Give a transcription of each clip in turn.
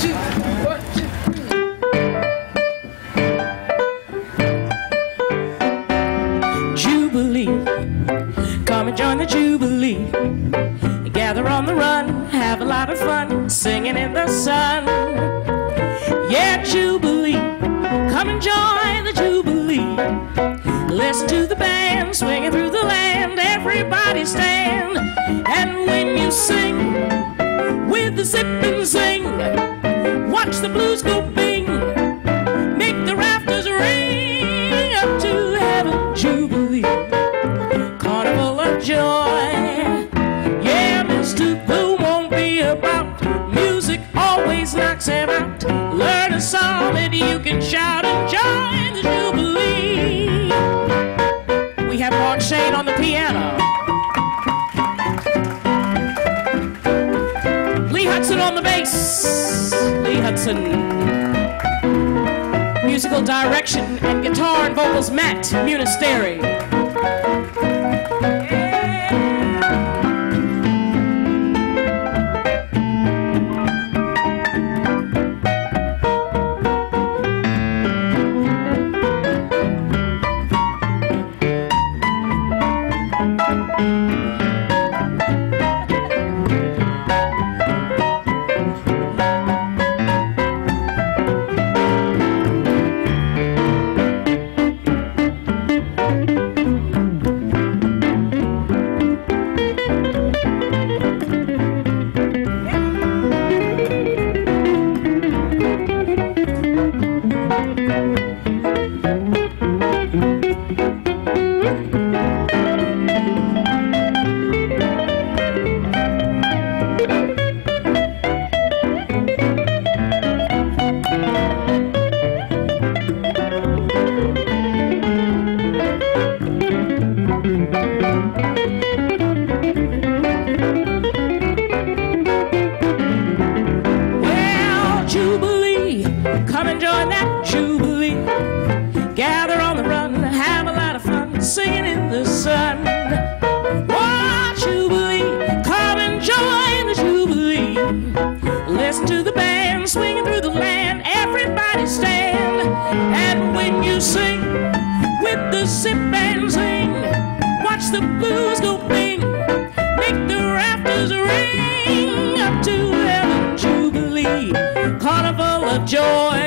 two, 1, 2, 3. Jubilee, come and join the Jubilee. Gather on the run, have a lot of fun, singing in the sun. Yeah, Jubilee, come and join the Jubilee. Listen to the band, swinging through the land, everybody stand. And when you sing, with the zip and zing, watch the blues go bing, make the rafters ring, up to heaven, Jubilee, carnival of joy. Yeah, Mr. Blue won't be about music, always knocks him out. Learn a song that you can shout and join the Jubilee. We have Mark Shane on the piano, Lee Hudson on the bass, Lee Hudson. Musical direction and guitar and vocals, Matt Munisteri. Come and join that Jubilee. Gather on the run, have a lot of fun, singing in the sun. Oh, Jubilee, come and join the Jubilee. Listen to the band, swinging through the land, everybody stand. And when you sing, with the zip and zing, watch the blues go bing, make the rafters ring, up to heaven, Jubilee, carnival of joy.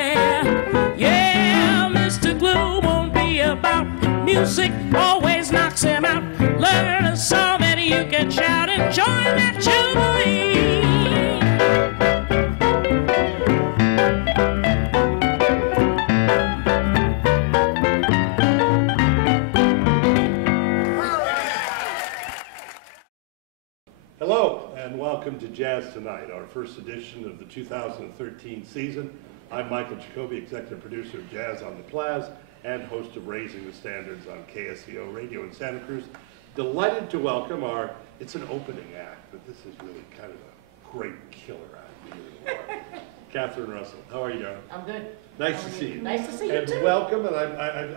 Yeah, Mr. Glue won't be about music, always knocks him out. Learn a song that you can shout and join that Jubilee. Hello and welcome to Jazz Tonight, our first edition of the 2013 season. I'm Michael Jacoby, executive producer of Jazz on the Plaz and host of Raising the Standards on KSCO Radio in Santa Cruz. Delighted to welcome it's an opening act, but this is really kind of a great killer act. Catherine Russell, how are you doing? I'm good. Nice to see you. Nice to see you too. And welcome, and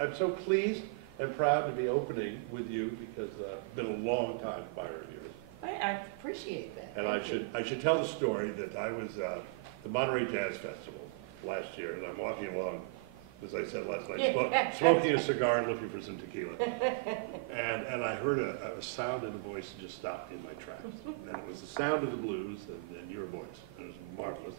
I'm so pleased and proud to be opening with you because I've been a long time admirer of yours. I appreciate that. And I should tell the story that I was at the Monterey Jazz Festival last year, and I'm walking along, as I said last night, smoking a cigar and looking for some tequila. and I heard a sound in a voice that just stopped me in my tracks. And it was the sound of the blues and your voice. It was marvelous.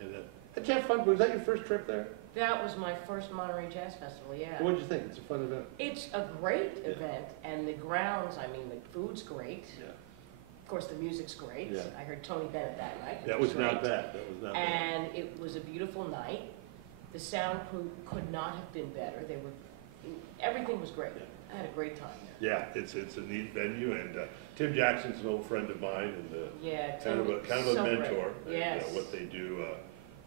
And did you have fun? Was that your first trip there? That was my first Monterey Jazz Festival, yeah. What did you think? It's a fun event. It's a great event, and the grounds, I mean, the food's great. Yeah. Of course, the music's great. Yeah. I heard Tony Bennett that night. That was not bad. That was not bad. And it was a beautiful night. The sound crew could not have been better. Everything was great. Yeah. I had a great time there. Yeah, it's a neat venue, and Tim Jackson's an old friend of mine, and kind of a mentor. Yes. And,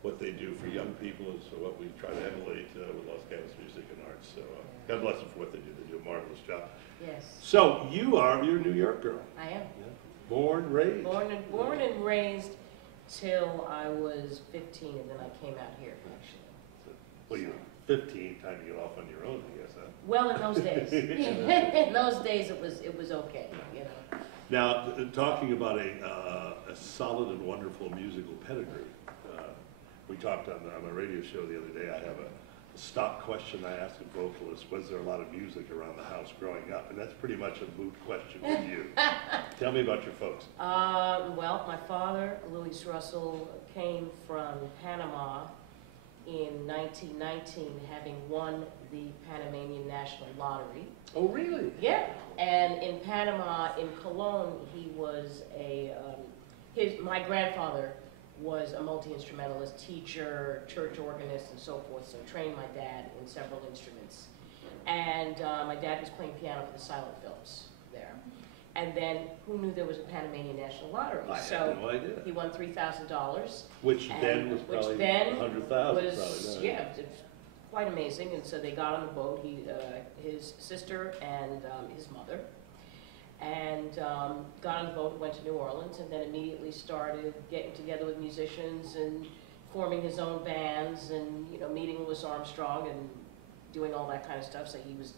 what they do for young people is what we try to emulate with Los Gatos Music and Arts. So God bless them for what they do. They do a marvelous job. Yes. So you're a New York girl. I am. Yeah. Born, raised. Born and raised till I was 15, and then I came out here actually. Well, you're 15, time to get off on your own, I guess, huh? Well, in those days, in those days it was okay, you know. Now, talking about a solid and wonderful musical pedigree, we talked on my radio show the other day. I have a stock question I asked a vocalist: was there a lot of music around the house growing up? And that's pretty much a moot question with you. Tell me about your folks. Well, my father, Louis Russell, came from Panama in 1919, having won the Panamanian National Lottery. Oh, really? Yeah, and in Panama, in Colón, he was my grandfather was a multi-instrumentalist, teacher, church organist, and so forth, so trained my dad in several instruments. And my dad was playing piano for the silent films there. And then, who knew there was a Panamanian National Lottery? I had no idea. He won $3,000. Which then was probably $100,000. Probably, yeah, it was quite amazing. And so they got on the boat, his sister and his mother, and got on the boat and went to New Orleans, and then immediately started getting together with musicians and forming his own bands, and meeting Louis Armstrong and doing all that kind of stuff. So he was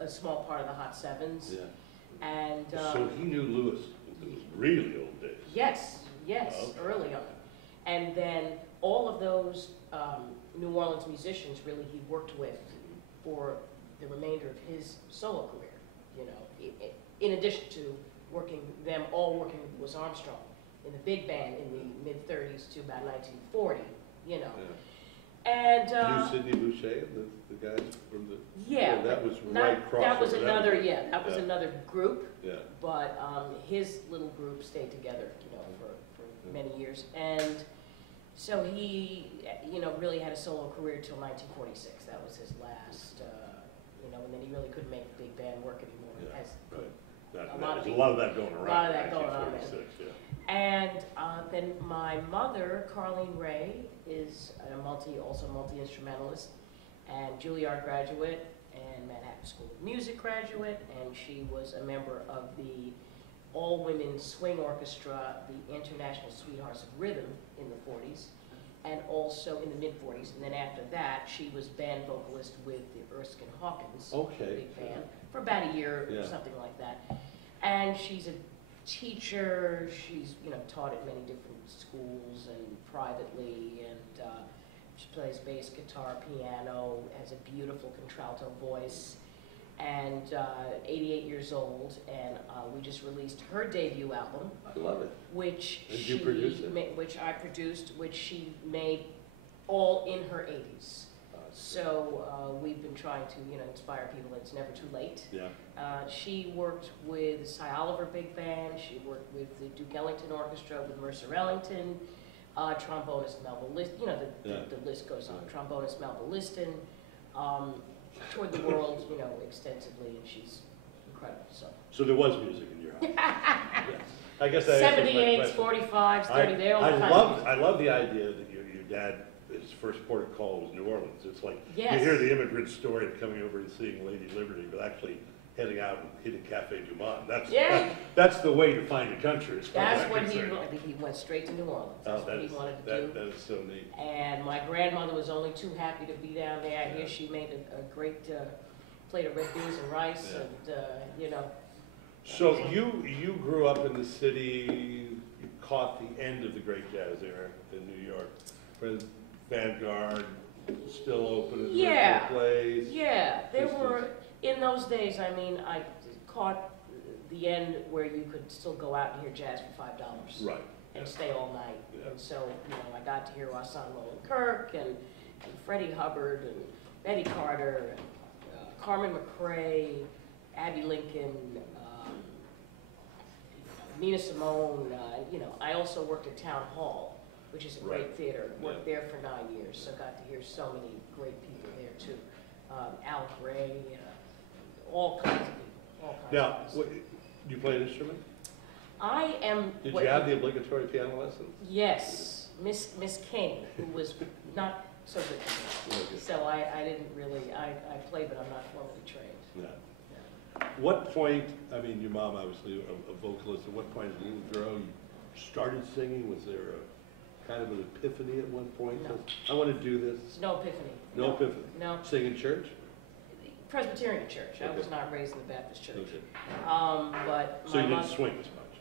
a small part of the Hot Sevens. Yeah. And so he knew Louis. It was really old days. Yes, Okay. early on. And then all of those New Orleans musicians, really, he worked with for the remainder of his solo career. In addition to working with Louis Armstrong in the big band in the mid-30s to about 1940. Yeah. And knew Sidney Boucher, the guys from the. Yeah, that was not, right crossover. that was another. That was another group. Yeah. But his little group stayed together, for many years, and so he, really had a solo career till 1946. That was his last, and then he really couldn't make the big band work anymore. Yeah, As right. a lot of that going around. A lot of that going on. Yeah. And then my mother, Carlene Ray, is also multi-instrumentalist and Juilliard graduate and Manhattan School of Music graduate, and she was a member of the all-women swing orchestra, the International Sweethearts of Rhythm, in the 40s, and also in the mid-40s. And then after that, she was band vocalist with the Erskine Hawkins big band for about a year or something like that. And she's a teacher. She's taught at many different schools and privately, and she plays bass guitar, piano, has a beautiful contralto voice, and 88 years old, and we just released her debut album. I love it. Which Did you produce it? Which I produced, which she made all in her 80s. So we've been trying to inspire people that it's never too late. Yeah. She worked with the Cy Oliver Big Band. She worked with the Duke Ellington Orchestra with Mercer Ellington. Trombonist Melba Liston. The list goes on. Trombonist Melba Liston. Toured the world, extensively, and she's incredible. So there was music in your house. Yes. I guess I 78s, 45s, 30. They all I love the idea that your dad, his first port of call was New Orleans. It's like you hear the immigrant story of coming over and seeing Lady Liberty, but actually heading out and hitting Cafe Du Monde. That's the way to find a country. That's what he wanted. He went straight to New Orleans. That's what he wanted to do. That is so neat. And my grandmother was only too happy to be down there. I hear she made a great plate of red beans and rice, and So you grew up in the city. You caught the end of the great jazz era in New York. When Vanguard still open at the place. Yeah, there were. In those days, I caught the end where you could still go out and hear jazz for $5. Right. And stay all night. Yeah. And so, I got to hear Rahsaan Roland Kirk and Freddie Hubbard and Betty Carter and Carmen McRae, Abby Lincoln, Nina Simone. I also worked at Town Hall, which is a great theater. Worked there for 9 years, so got to hear so many great people there too. Al Gray. All kinds of people. Now, you play an instrument? I am. Did you have the obligatory piano lessons? Yes, Miss King, who was not so good to me. Okay. So I didn't really. I play, but I'm not formally trained. Yeah. What point? I mean, your mom obviously a vocalist. At what point, as a little girl, you started singing? Was there a kind of an epiphany at one point? No. I want to do this. No epiphany. No epiphany. No. Sing in church? Presbyterian church. Okay. I was not raised in the Baptist church. Okay. But so my you mother, didn't swing as much?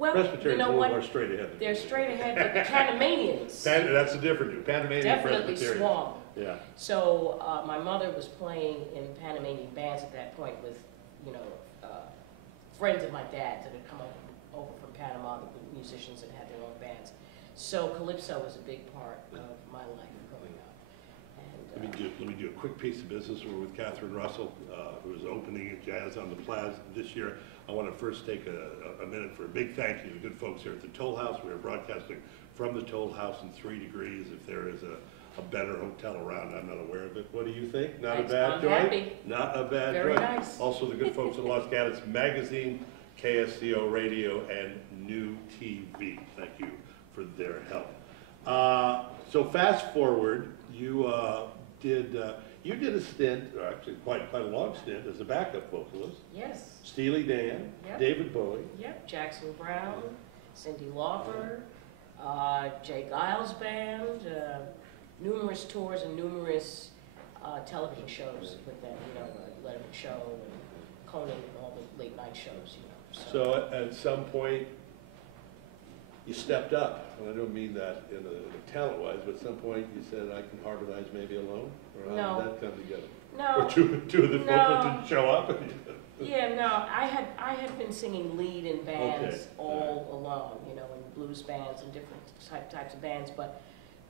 Well, Presbyterian's you know a little what? more straight ahead. They're straight ahead, but the Panamanians That's a different, Panamanian definitely Presbyterian. swung. Yeah. So my mother was playing in Panamanian bands at that point with, you know, friends of my dad's that had come over from Panama, the musicians that had their own bands. So calypso was a big part of my life growing up. And, Let me do a quick piece of business. We're with Catherine Russell, who is opening at Jazz on the Plaza this year. I want to first take a minute for a big thank you to the good folks here at the Toll House. We are broadcasting from the Toll House in 3 degrees. If there is a better hotel around, I'm not aware of it. What do you think? Not a bad I'm joint? happy. Not a bad Very joint. nice. Also, the good folks at Los Gatos Magazine, KSCO Radio, and New TV. Thank you for their help. So fast forward, you did a stint, or actually quite a long stint, as a backup vocalist. yes. Steely Dan, Yep. David Bowie. Yep, Jackson Brown, Cyndi Lauper, Jay Giles Band, numerous tours and numerous television shows with them, you know, Letterman Show and Conan and all the late night shows, you know. So at some point, you stepped up, and I don't mean that in a talent-wise, but at some point you said, I can harmonize maybe alone? Or how No. did that come together? No. Or two of the No. vocals didn't show up? Yeah, no, I had been singing lead in bands Okay. all along, you know, in blues bands and different types of bands, but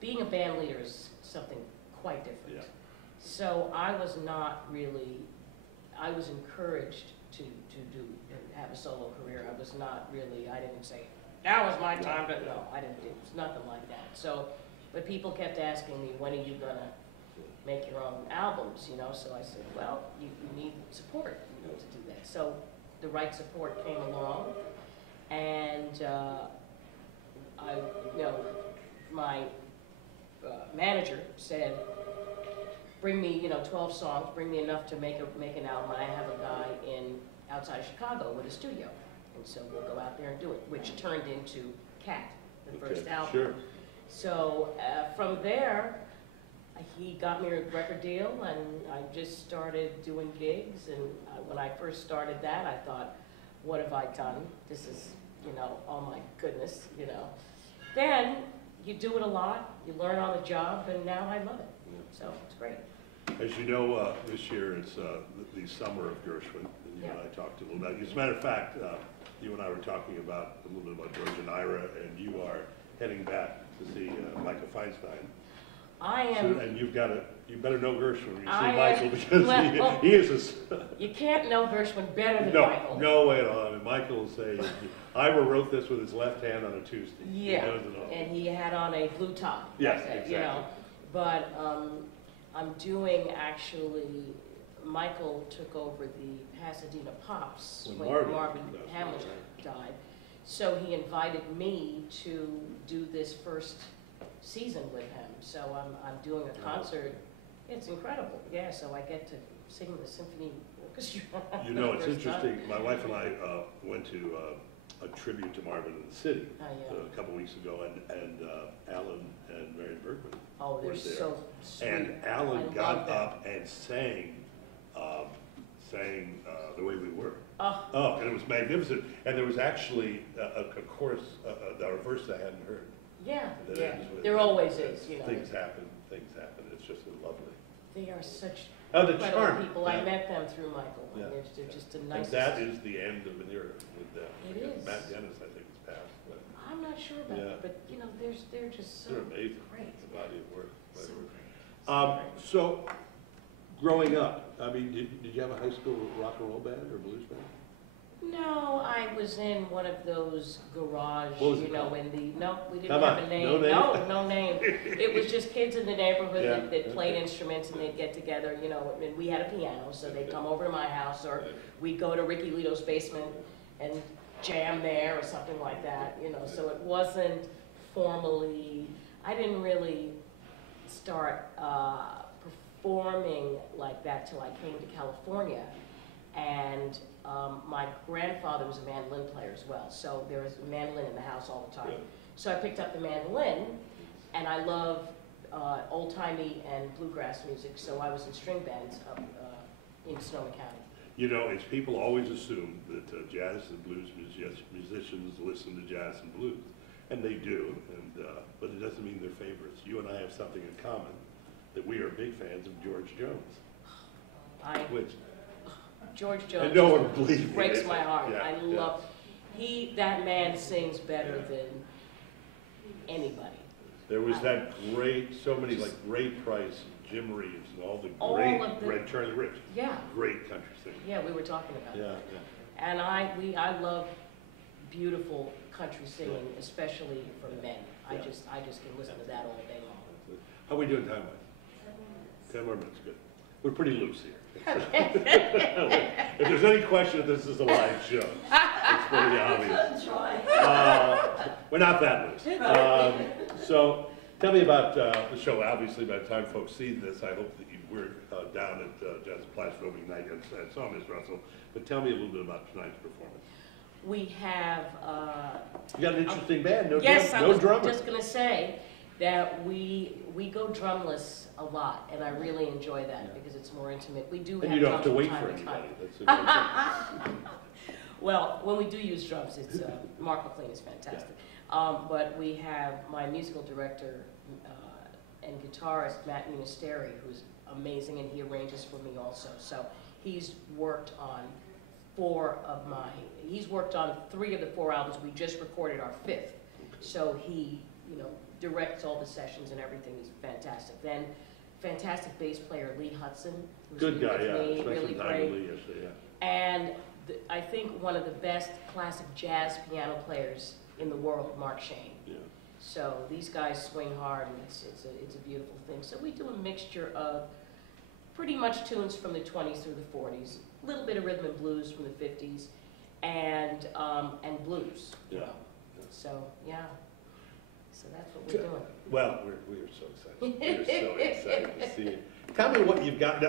being a band leader is something quite different. Yeah. So I was not really, I was encouraged to have a solo career. I was not really, I didn't say, now is my time to, no, I didn't, it was nothing like that. So, but people kept asking me, when are you gonna make your own albums, you know? So I said, well, you need support, you know, to do that. So the right support came along, and I, you know, my manager said, bring me, you know, 12 songs, bring me enough to make an album. I have a guy outside of Chicago with a studio, and so we'll go out there and do it, which turned into Cat, the first album. Sure. So from there, he got me a record deal, and I just started doing gigs. And when I first started that, I thought, what have I done? This is, you know, oh my goodness, you know. Then you do it a lot, you learn on the job, and now I love it. So it's great. As you know, this year it's the summer of Gershwin, and you and I talked a little about it. As a matter of fact, you and I were talking about a little bit about George and Ira, and you are heading back to see Michael Feinstein. I am. So, and you better know Gershwin when you I see Michael, am- because well, he is You can't know Gershwin better than no, Michael. no way at all. I mean, Michael will say, Ira wrote this with his left hand on a Tuesday. Yeah, He knows it all. and he had on a blue tie. Yes, That's it, exactly. You know, but I'm doing actually. Michael took over the Pasadena Pops When when Marvin Hamilton died. died. So he invited me to do this first season with him. So I'm doing a concert. It's incredible. Yeah. So I get to sing the symphony orchestra. You know, it's First time. interesting. My wife and I went to a tribute to Marvin in the City Oh, yeah. a couple weeks ago, and Alan and Marion Bergman Oh, they're were there. so sweet. And Alan I love got them. up and sang The Way We Were. Oh, Oh, and it was magnificent. And there was actually a chorus, a verse I hadn't heard. yeah, that yeah. ends with, There always is, you know. Things happen, things happen. It's just lovely. They are such Oh, the incredible charm. people. I met them through Michael. Yeah. And they're just the And nicest. that is the end of an era with them. It Because is. Matt Dennis, I think, is passed, but I'm not sure about Yeah. it, but you know, they're just so they're amazing. great. The body of work. So body of work. great. So great. So, growing up, I mean, did you have a high school rock and roll band or blues band? No, I was in one of those garage, What was you it know, called? no, we didn't Come have on, a name. no name? No name. It was just kids in the neighborhood Yeah, that played okay. instruments, and they'd get together, you know, and we had a piano, so they'd come over to my house, or we'd go to Ricky Lito's basement and jam there or something like that, you know. So it wasn't formally, I didn't really start performing like that till I came to California. And my grandfather was a mandolin player as well, so there was a mandolin in the house all the time. Yeah. So I picked up the mandolin, and I love old-timey and bluegrass music, so I was in string bands up in Sonoma County. You know, it's people always assume that jazz and blues musicians listen to jazz and blues, and they do, and but it doesn't mean they're favorites. You and I have something in common, that we are big fans of George Jones. George Jones and no one believes me. breaks my heart. Yeah, I love, that man sings better than anybody. There was that great, so many like Ray Price, Jim Reeves, and all the great, Charlie Rich. Yeah. Great country singers. Yeah, we were talking about that. Yeah. And I love beautiful country singing, especially from men. I just can listen to that all day long. How are we doing time-wise? 10 more minutes, good. We're pretty loose here. If there's any question, this is a live show. It's pretty obvious. We're not that loose. So tell me about the show. Obviously, by the time folks see this, I hope that we're down at Jazz Plaza opening night and saw Ms. Russell. But tell me a little bit about tonight's performance. We have... you got an interesting band, no drummer. I was just going to say that we go drumless a lot, and I really enjoy that because it's more intimate. We do and have you don't have to drums wait from for time to anybody. time. Well, when we do use drums, it's Mark McLean is fantastic. Yeah. But we have my musical director and guitarist Matt Munisteri, who's amazing, and he arranges for me also. So he's worked on 3 of the 4 albums. We just recorded our 5th. So he, directs all the sessions and everything. He's fantastic. Then fantastic bass player Lee Hudson, who's good guy, me, really great. Lee yesterday, yeah. And I think one of the best classic jazz piano players in the world, Mark Shane. Yeah. So these guys swing hard, and it's a beautiful thing. So we do a mixture of pretty much tunes from the 20s through the 40s, a little bit of rhythm and blues from the 50s, and blues. Yeah. So yeah. So that's what we're doing. Well, we are so excited. We're so excited to see you. Tell me what you've got.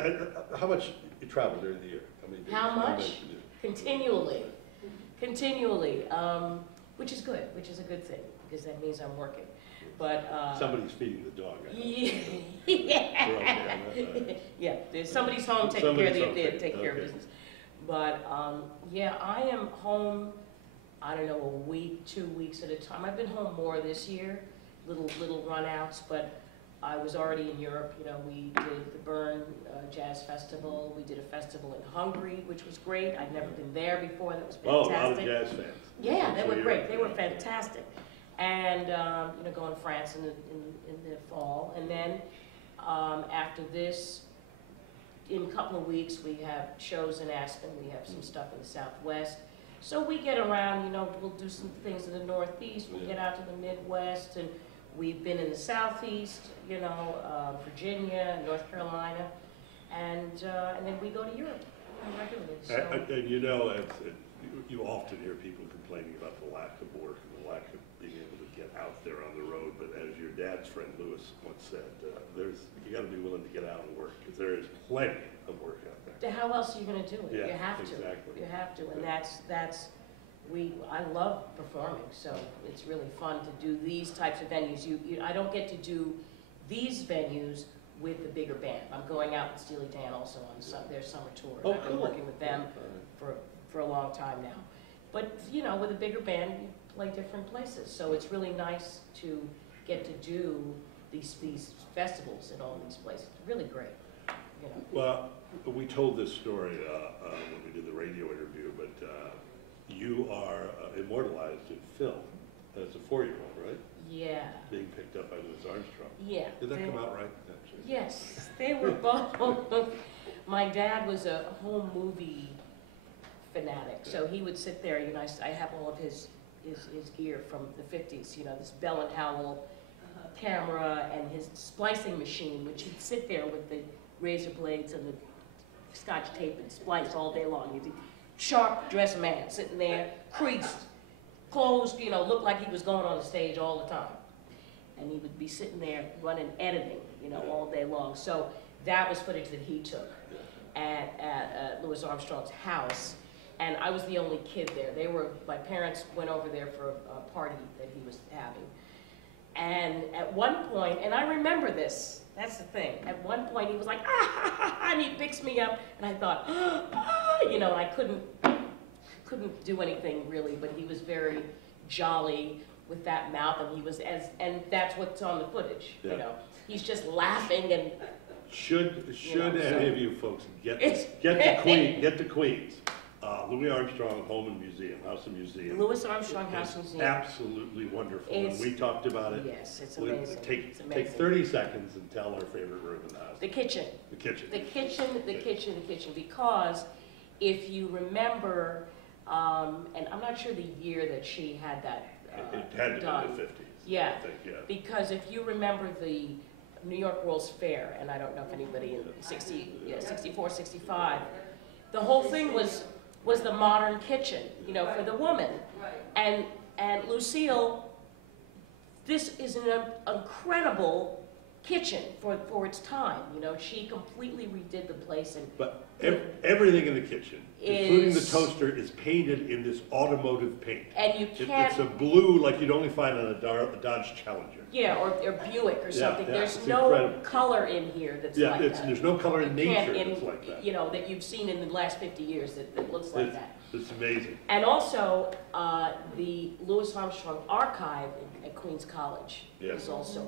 How much you travel during the year? How much? Continually. Which is good, which is a good thing, because that means I'm working. But somebody's feeding the dog. Yeah, there's somebody's home taking care of business. But yeah, I am home. I don't know, a week, 2 weeks at a time. I've been home more this year, little run-outs, but I was already in Europe. We did the Bern Jazz Festival. We did a festival in Hungary, which was great. I'd never been there before. That was fantastic. Oh, a lot of jazz fans. Yeah, they were great. They were fantastic. And going to France in the fall. And then after this, in a couple of weeks, we have shows in Aspen. We have some stuff in the Southwest. So we get around, we'll do some things in the Northeast, we'll get out to the Midwest, and we've been in the Southeast, Virginia, North Carolina, and then we go to Europe regularly. So. And you often hear people complaining about the lack of work and the lack of being able to get out there on the road, but as your dad's friend Lewis once said, you got to be willing to get out and work, because there is plenty of work out there. How else are you going to do it? Yeah, you have to. Exactly. You have to, and I love performing, so it's really fun to do these types of venues. I don't get to do these venues with the bigger band. I'm going out with Steely Dan also on their summer tour. Oh, I've been working with them for a long time now. But with a bigger band, you play different places, so it's really nice to get to do these festivals in all these places. Really great. Well, we told this story when we did the radio interview, but you are immortalized in film as a 4-year-old, right? Yeah. Being picked up by Louis Armstrong. Yeah. Did that come out right? Actually? Yes, they were both. My dad was a home movie fanatic, so he would sit there. I have all of his gear from the 50s. This Bell and Howell camera and his splicing machine, which he'd sit there with the razor blades and the Scotch tape and splice all day long. He's a sharp dressed man sitting there, creased, clothes, looked like he was going on the stage all the time. And he would be sitting there running editing, all day long. So that was footage that he took at Louis Armstrong's house. And I was the only kid there. My parents went over there for a party that he was having. And at one point, and I remember this, that's the thing, at one point he was like, and he picks me up, and I thought, you know, I couldn't do anything really, but he was very jolly with that mouth, and he was and that's what's on the footage, Yeah. you know. He's just laughing and Should know, any of you folks get to Queens, Louis Armstrong Home and Museum, House and Museum. Louis Armstrong House and Museum. Absolutely wonderful. And we talked about it. Yes, it's We'll amazing. Take It's amazing. 30 seconds and tell our favorite room in the house. The kitchen. The kitchen. The kitchen, the kitchen, the kitchen, because if you remember, and I'm not sure the year that she had that It had to done. be the 50s. Yeah, I think, yeah. because if you remember the New York World's Fair, and I don't know if anybody in 64, 65, the whole thing was the modern kitchen, you know, for the woman. And Lucille, this is an incredible kitchen for its time, you know. She completely redid the place, and But everything in the kitchen, including the Is- toaster, is painted in this automotive paint. and you can't, It's a blue like you'd only find on a Dodge Challenger. yeah, or Buick or something. yeah, There's it's no incredible. color in here that's Yeah, like that. there's no color in You can't nature that's like that. You know, that you've seen in the last 50 years that looks like that. It's amazing. And also, the Louis Armstrong Archive at Queens College Yes. is also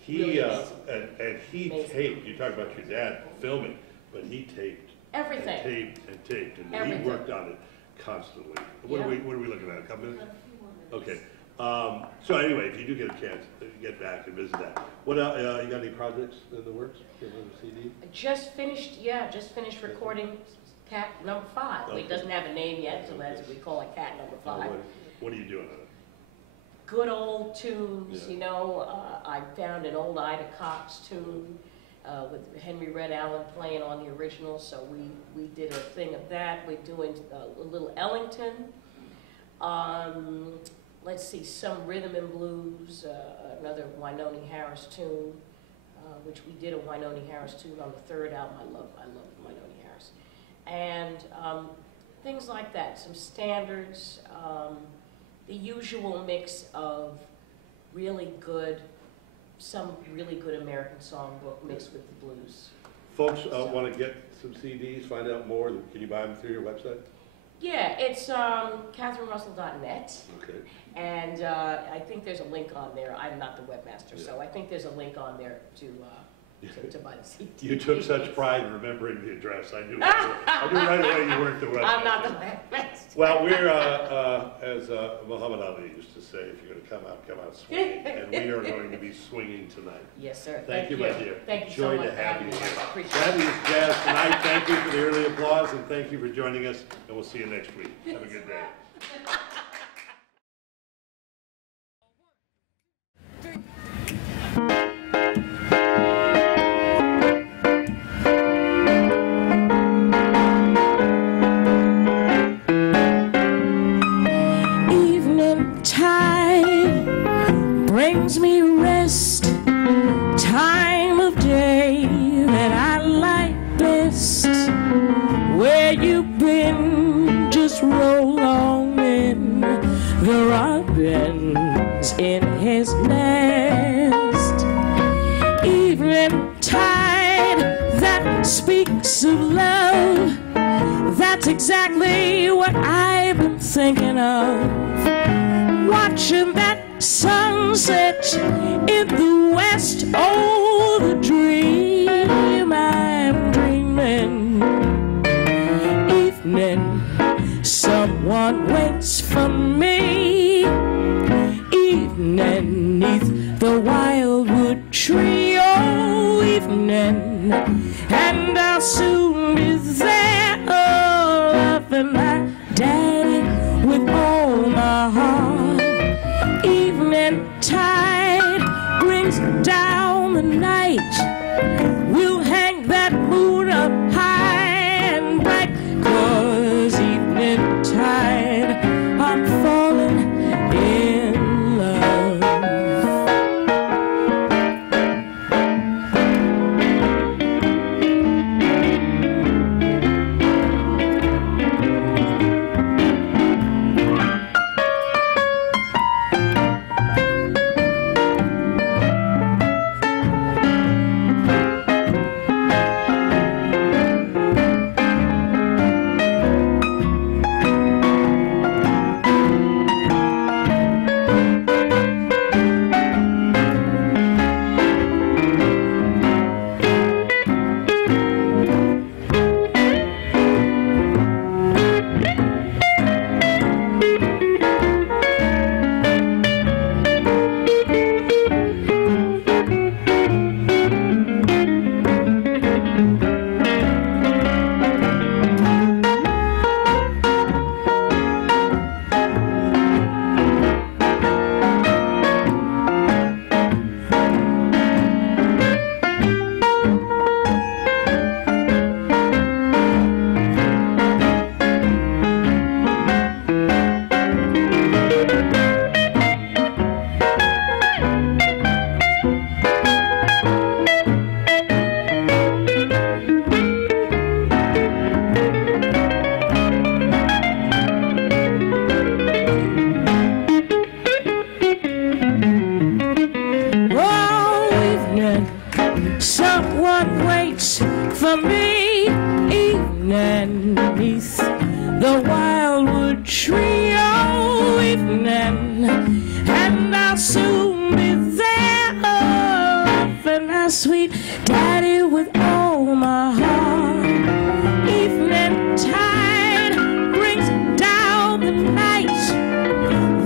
He, really amazing. and he Amazing. taped, you talk about your dad filming, but he taped everything. and taped and taped, and Everything. he worked on it constantly. What are Yeah. we looking at, a couple minutes? Okay. So anyway, if you do get a chance, get back and visit that. What else, you got any projects in the works? You have a CD? Just finished recording Cat number 5. Okay. It doesn't have a name yet, so that's, we call it Cat number 5. What are you doing on it? Good old tunes, Yeah. you know. I found an old Ida Cox tune with Henry Red Allen playing on the original, so we did a thing of that. We're doing a little Ellington. Let's see, some rhythm and blues, another Wynonie Harris tune, which we did a Wynonie Harris tune on the 3rd album. I love Wynonie Harris. And things like that, some standards, the usual mix of some really good American songbook mixed with the blues. Folks want to get some CDs, find out more, can you buy them through your website? Yeah, it's CatherineRussell.net, Okay. and I think there's a link on there. I'm not the webmaster, so I think there's a link on there to buy the CD. You took such pride in remembering the address. I knew right away you weren't the webmaster. I'm not the webmaster. Well, we're, as Muhammad Ali used to say, if you're going to come out swinging, and we are going to be swinging tonight. Yes, sir. Thank you, my dear. Thank you Joy so much to for have having you me. here. I appreciate That it. is Jazz Tonight. Thank you for the early applause, and thank you for joining us, and we'll see you next week. Have a good day. Evening tide brings me rest, time of day that I like best. Where you been, just roll on in. The robin's in his nest. Evening tide that speaks of love, that's exactly what I've been thinking of. Watching that sunset in the west, oh, the dream I'm dreaming. Evening, someone waits for me. Evening, neath the wildwood tree, oh, evening, and I'll soon be there, oh, loving my daddy with all my heart. Evening tide brings down the night. We'll hang that moon up high and bright, 'cause evening tide, I'm falling in love. me evening beneath the wildwood tree, oh evening, and I'll soon be there, loving my sweet daddy with all my heart. Evening tide brings down the night,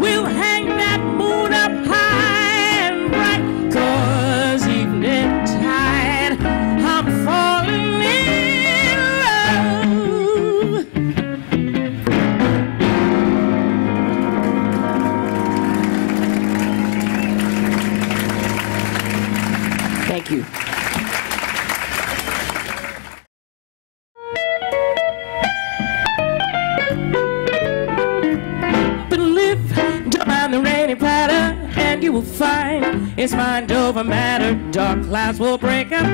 we'll hang that moon up high and bright, 'cause evening tide, I'm falling in love. Thank you. Don't mind the rainy patter, and you will find it's mind over matter. Dark clouds will break up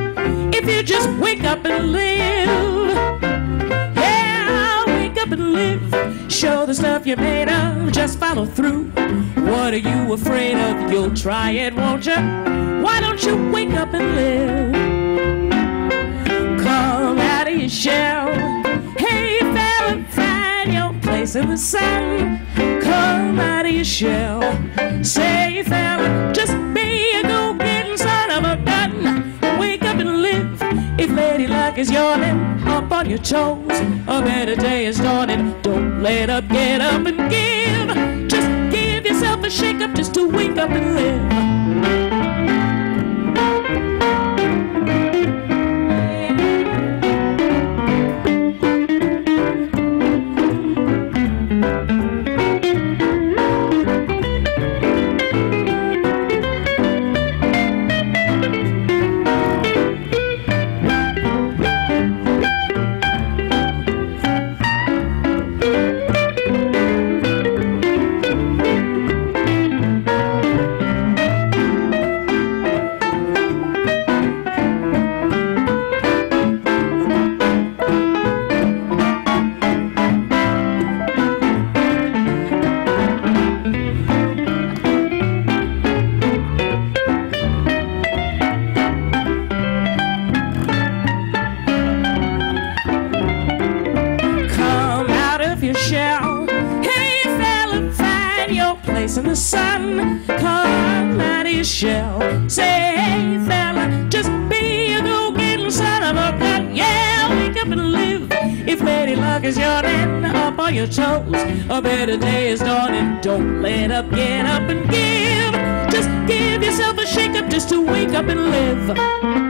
if you just wake up and live. Yeah, wake up and live. Show the stuff you're made of, just follow through. What are you afraid of? You'll try it, won't you? Why don't you wake up and live? Come out of your shell. Hey, fella, find your place in the sun. Come out of your shell. Say, fella, just be a go-getting son of a gun. Wake up and live. If Lady Luck is yawning, up on your toes, a better day is dawning. Don't let up, get up and give. Just give yourself a shake-up just to wake up and live. In the sun, come out of your shell. Say, hey, fella, just be a go-getting son of a gun. Yeah, wake up and live. If Lady Luck is yawning, up on your toes, a better day is dawning. Don't let up, get up and give. Just give yourself a shake-up just to wake up and live.